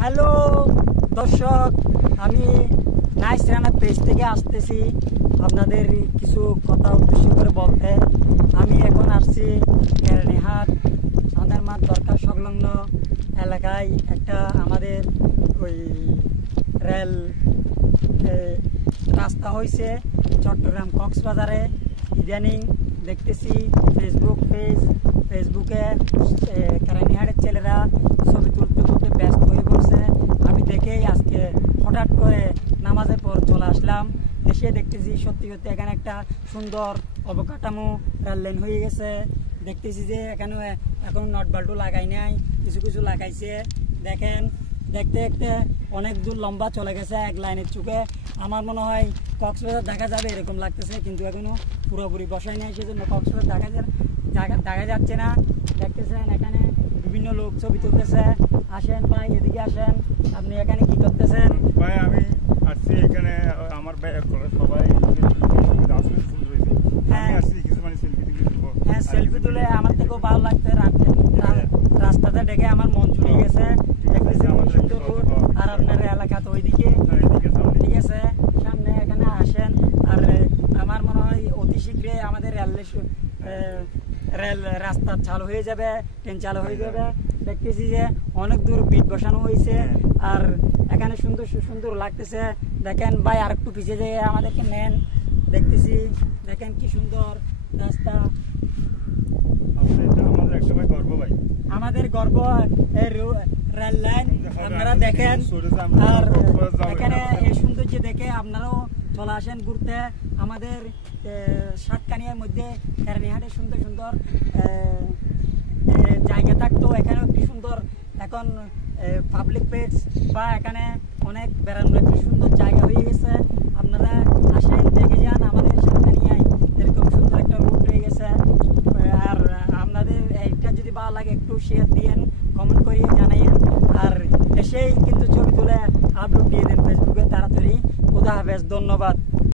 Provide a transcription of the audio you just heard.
Hello দর্শক, আমি nice Rana page থেকে আসতেছি আপনাদের কিছু কথা উদ্দেশ্য করে বলতে। আমি এখন আসছি কেরানীহাট চাঁদারমাঠ দরকার সংলগ্ন এলাকায় একটা আমাদের ওই রেল রাস্তা হয়েছে চট্টগ্রাম কক্সবাজারে। ইদানিং দেখতেছি ফেসবুকে কেরানীহাটের ছেলেরা ছবি তুলতে ব্যস্ত হয়ে পড়ছে। আমি দেখেই আজকে হঠাৎ করে নামাজের পর চলে আসলাম। এসে দেখতেছি সত্যি এখানে একটা সুন্দর অবকাঠামো রেল লাইন হয়ে গেছে। দেখতেছি যে এখানে এখন নট বাল্টু লাগাই নাই, কিছু লাগাইছে। দেখেন দেখতে দেখতে অনেক দূর লম্বা চলে গেছে এক লাইনের চুকে। আমার মনে হয় কক্সবাজার দেখা যাবে এরকম লাগতেছে, কিন্তু এখনো পুরোপুরি বসাই নাই, সেজন্য কক্সবাজার দেখা যাচ্ছে না। দেখতেছেন এখানে বিভিন্ন লোক ছবি তুলতেছে। আসেন ভাই, এদিকে আসেন। আপনি এখানে কি করতেছেন? ভাই আমি আসছি এখানে, আমার সবাই হ্যাঁ সেলফি তুলে আমার থেকেও ভালো লাগছে। রাস্তাতে ডেকে আমার মন চলে গেছে। দেখতেছি সুন্দর রোড, আর আপনার এলাকা তো ওইদিকে, ঠিক আছে। সামনে এখানে আসেন। আর আমার মনে হয় অতি শীঘ্রই আমাদের রেল রাস্তা চালু হয়ে যাবে, ট্রেন চালু হয়ে যাবে। দেখতেছি যে অনেক দূর বিট বসানো হয়েছে, আর এখানে সুন্দর লাগতেছে। দেখেন ভাই, আর একটু পিছিয়ে যেয়ে আমাদেরকে নেন। দেখতেছি দেখেন কি সুন্দর রাস্তা। আমাদের গর্ব রেল লাইন, আপনারা দেখেন। আর এখানে এই সৌন্দর্য দেখে আপনারাও চলে আসেন ঘুরতে। আমাদের সাতকানিয়ার মধ্যে কেরানীহাটে সুন্দর জায়গা থাকতো, এখানেও একটি সুন্দর এখন পাবলিক প্লেস বা এখানে অনেক বেড়ানোর একটি সুন্দর জায়গা হয়ে গেছে। আপনারা আসেন, দেখে যান। আমাদের সাতকানিয়ায় এরকম সুন্দর একটা রুট হয়ে গেছে। আর আপনাদের এইটা যদি ভালো লাগে একটু শেয়ার দিয়েন, কমেন্ট করিয়ে জানাইয়েন। আর এসেই কিন্তু ছবি তুলে আপলোড দিয়ে দেন ফেসবুকে তাড়াতাড়ি। খুদা হাফেজ, ধন্যবাদ।